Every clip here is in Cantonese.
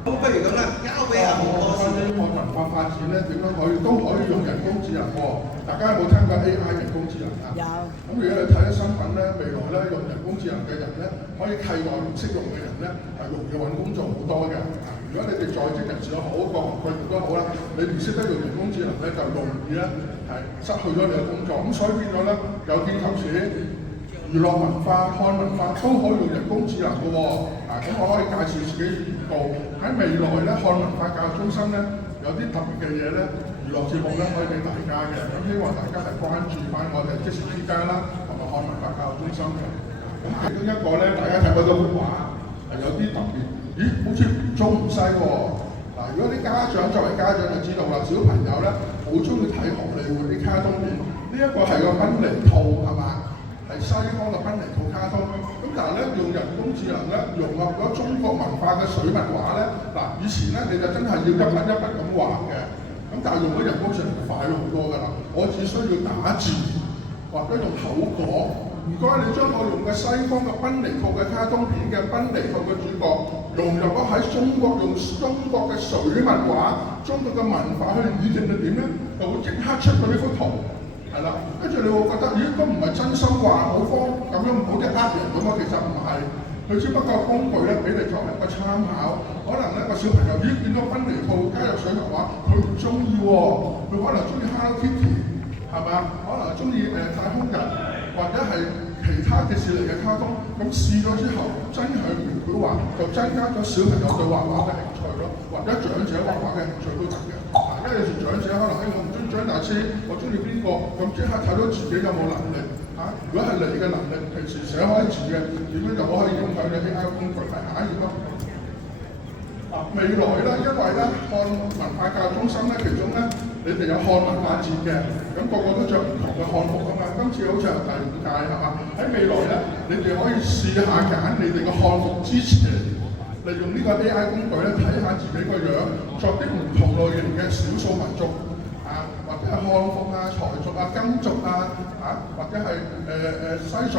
咁不如咁啦，交俾阿吳博士。希望文化發展咧點樣都可以用人工智能喎。大家有冇聽過 AI 人工智能啊？有。咁如果你睇咗新聞咧，未來咧用人工智能嘅人咧，可以替代唔識用嘅人咧，係容易揾工做好多嘅。如果你哋在職人士又好，各行各業都好啦，你唔識得用人工智能咧，就容易咧係失去咗你嘅工作。咁所以變咗咧，有見及此，娛樂文化、看文化都可以用人工智能嘅喎。咁我可以介紹自己研報喺未來咧，看文化教育中心咧有啲特別嘅嘢咧，娛樂節目咧可以俾大家嘅。咁希望大家係關注翻我哋即時之間啦，同埋看文化教育中心嘅。咁其中一個咧，大家睇嗰幅畫係有啲特別，咦？好似唔中唔西喎。如果啲家長作為家長就知道啦，小朋友咧好中意睇荷里活啲卡通片，呢一個係個賓尼兔係嘛？係西方嘅賓尼兔卡通。咁但係咧用人工智能咧融合咗中國文化嘅水墨畫咧，以前咧你就真係要一筆一筆咁畫嘅，咁但係用咗人工智能就快咗好多㗎啦。我只需要打字或者用口講，唔該你將我用嘅西方嘅賓尼兔嘅卡通片嘅賓尼兔嘅主角融入咗喺中國，用中國嘅水墨畫、中國嘅文化去擬定到點咧，就會即刻出到呢幅圖。係啦，跟住你會覺得，咦，都唔係真心話，好方咁樣，好似呃人咁啊！其實唔係，佢只不過工具咧，俾你作為一個參考。可能咧個小朋友咦見到賓尼兔加入水墨畫，佢唔中意喎，佢可能中意 Hello Kitty， 係嘛？可能中意太空人，或者係其他迪士尼嘅卡通。咁試咗之後，真係描繪畫，就增加咗小朋友對畫畫嘅興趣咯，或者長者畫畫嘅興趣都得嘅。因為有時長者可能我唔中意張大師，我中意邊個，咁即刻睇到自己有冇能力嚇。如果係你嘅能力，平時寫開字嘅，點樣就可以用佢嘅 AI 工具嚟下一頁咯。未來咧，因為咧看文化教育中心咧，其中咧你哋有看文化節嘅，咁個個都着唔同嘅漢服啊嘛。今次好似係第5屆係嘛？喺未來咧，你哋可以試下揀你哋嘅漢服之前。利用呢個 AI 工具咧，睇下自己個樣，作啲唔同類型嘅少數民族或者係漢服才族金族或者係西藏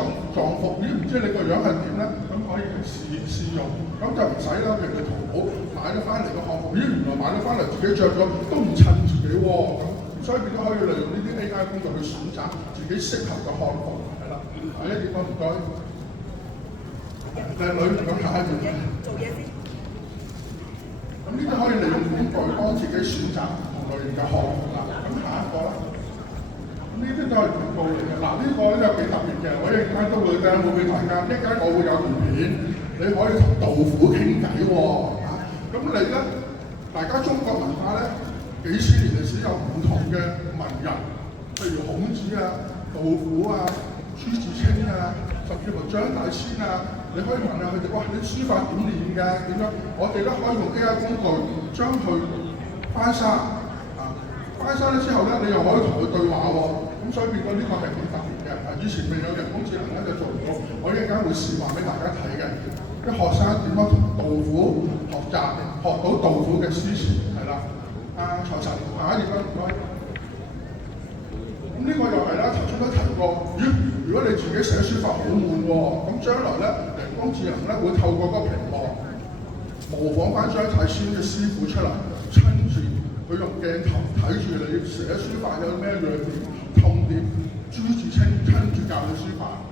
服，咦唔知你個樣係點咧？咁可以試用，咁就唔使啦。譬如你淘寶買咗翻嚟個漢服，咦原來買咗翻嚟自己着咗都唔襯自己喎，咁所以變咗可以利用呢啲 AI 工具去選擇自己適合嘅漢服，係啦。下一頁唔該。靚女咁下一頁。做嘢先。咁呢啲可以利用工具幫自己選擇唔同類型嘅項目啦。咁下一個啦。咁呢啲都係廣告嚟嘅。呢個咧就幾特別嘅，我一陣間都會會俾大家。一陣間我會有條片，你可以同杜甫傾偈喎。咁你咧，大家中國文化咧幾千年歷史有唔同嘅文人，譬如孔子杜甫朱自清甚至乎張大千你可以問下佢哋，哇！你書法點練㗎？點樣？我哋咧可以用 AI 工具將佢翻沙翻沙咧之後咧，你又可以同佢對話喎。咁所以變咗呢個係幾特別嘅。以前未有人工智能咧就做唔到，我一陣間會示範俾大家睇嘅。啲學生點樣同杜甫學習，學到杜甫嘅詩詞係啦。財神下一頁啦，唔該。咁呢個又係啦，頭先都提過。咦？如果你自己寫書法好悶喎，咁將來咧人工智能咧會透過嗰個屏幕模仿翻張太仙嘅師傅出嚟，親自佢用鏡頭睇住你寫書法有咩亮點、痛點，朱自清親自教你書法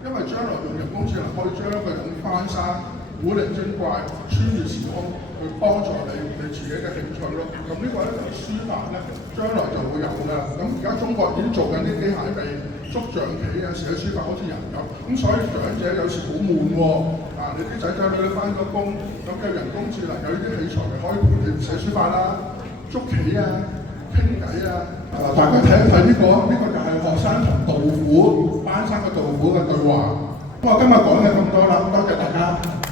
因為將來用人工智能可以將一個人翻山、古靈精怪、穿越時空去幫助你自己嘅興趣咯。咁呢個咧就書法咧，將來就會有㗎啦。咁而家中國已經做緊啲機械臂、捉象棋寫書法好似人咁。咁所以長者有時好悶喎。你啲仔女翻咗工，咁有人工智能有呢啲器材，可以陪你寫書法啦、捉棋傾偈大家睇一睇呢個就係學生同杜甫班生嘅杜甫嘅對話。咁我今日講嘅咁多啦，多謝大家。